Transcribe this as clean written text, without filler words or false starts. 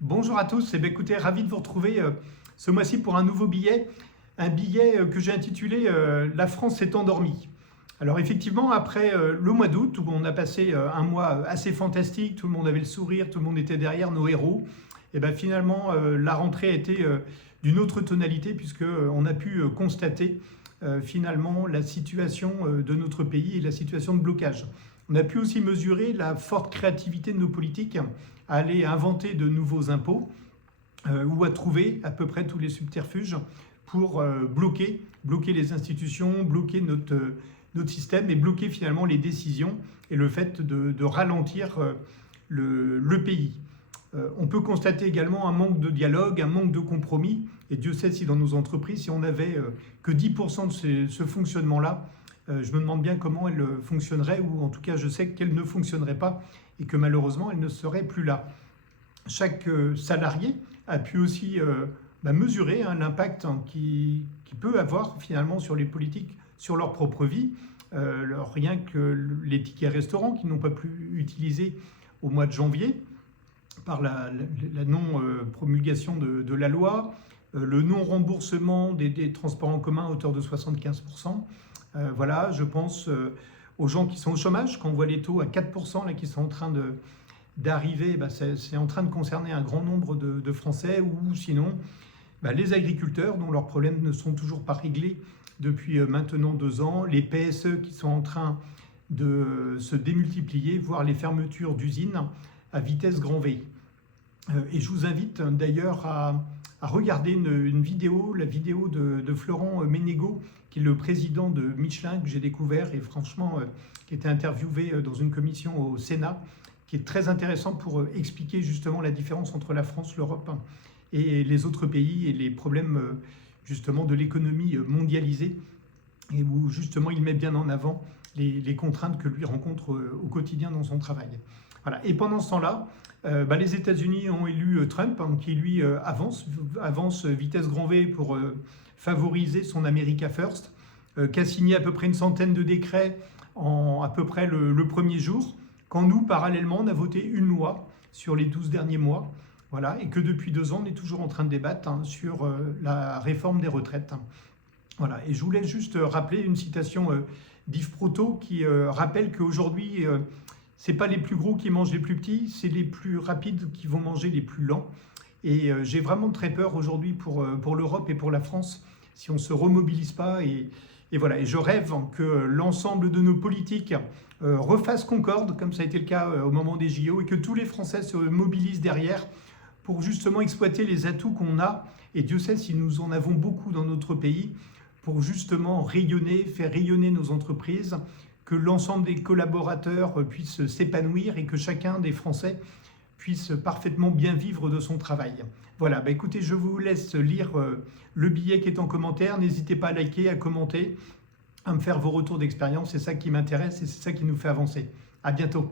Bonjour à tous, écoutez, ravi de vous retrouver ce mois-ci pour un nouveau billet, un billet que j'ai intitulé La France s'est endormie. Alors effectivement, après le mois d'août, où on a passé un mois assez fantastique, tout le monde avait le sourire, tout le monde était derrière nos héros, et bien finalement la rentrée a été d'une autre tonalité puisqu'on a pu constater finalement la situation de notre pays et la situation de blocage. On a pu aussi mesurer la forte créativité de nos politiques à aller inventer de nouveaux impôts ou à trouver à peu près tous les subterfuges pour bloquer les institutions, bloquer notre système et bloquer finalement les décisions et le fait de ralentir le pays. On peut constater également un manque de dialogue, un manque de compromis, et Dieu sait si dans nos entreprises, si on n'avait que 10% de ce fonctionnement-là, je me demande bien comment elle fonctionnerait, ou en tout cas je sais qu'elle ne fonctionnerait pas et que malheureusement elle ne serait plus là. Chaque salarié a pu aussi mesurer l'impact qu'il peut avoir finalement sur les politiques, sur leur propre vie. Rien que les tickets restaurants qu'ils n'ont pas pu utiliser au mois de janvier par la non-promulgation de la loi, le non-remboursement des transports en commun à hauteur de 75%. Voilà, je pense aux gens qui sont au chômage, quand on voit les taux à 4% là, qui sont en train d'arriver, c'est en train de concerner un grand nombre de Français, ou sinon les agriculteurs dont leurs problèmes ne sont toujours pas réglés depuis maintenant 2 ans, les PSE qui sont en train de se démultiplier, voire les fermetures d'usines à vitesse grand V. Et je vous invite d'ailleurs à regarder une vidéo, la vidéo de Florent Ménégo, qui est le président de Michelin, que j'ai découvert et franchement, qui était interviewé dans une commission au Sénat, qui est très intéressant pour expliquer justement la différence entre la France, l'Europe et les autres pays et les problèmes justement de l'économie mondialisée, et où justement il met bien en avant les contraintes que lui rencontre au quotidien dans son travail. Voilà. Et pendant ce temps-là, les États-Unis ont élu Trump, qui lui avance vitesse grand V pour favoriser son America First, qui a signé à peu près une centaine de décrets en à peu près le premier jour, quand nous, parallèlement, on a voté une loi sur les 12 derniers mois, voilà, et que depuis 2 ans, on est toujours en train de débattre sur la réforme des retraites. Voilà. Et je voulais juste rappeler une citation d'Yves Proto qui rappelle qu'aujourd'hui, ce n'est pas les plus gros qui mangent les plus petits, c'est les plus rapides qui vont manger les plus lents. Et j'ai vraiment très peur aujourd'hui pour l'Europe et pour la France si on ne se remobilise pas. Et voilà. Et je rêve que l'ensemble de nos politiques refassent concorde, comme ça a été le cas au moment des JO, et que tous les Français se mobilisent derrière pour justement exploiter les atouts qu'on a. Et Dieu sait si nous en avons beaucoup dans notre pays, pour justement rayonner, faire rayonner nos entreprises, que l'ensemble des collaborateurs puissent s'épanouir et que chacun des Français puisse parfaitement bien vivre de son travail. Voilà, écoutez, je vous laisse lire le billet qui est en commentaire. N'hésitez pas à liker, à commenter, à me faire vos retours d'expérience. C'est ça qui m'intéresse et c'est ça qui nous fait avancer. À bientôt.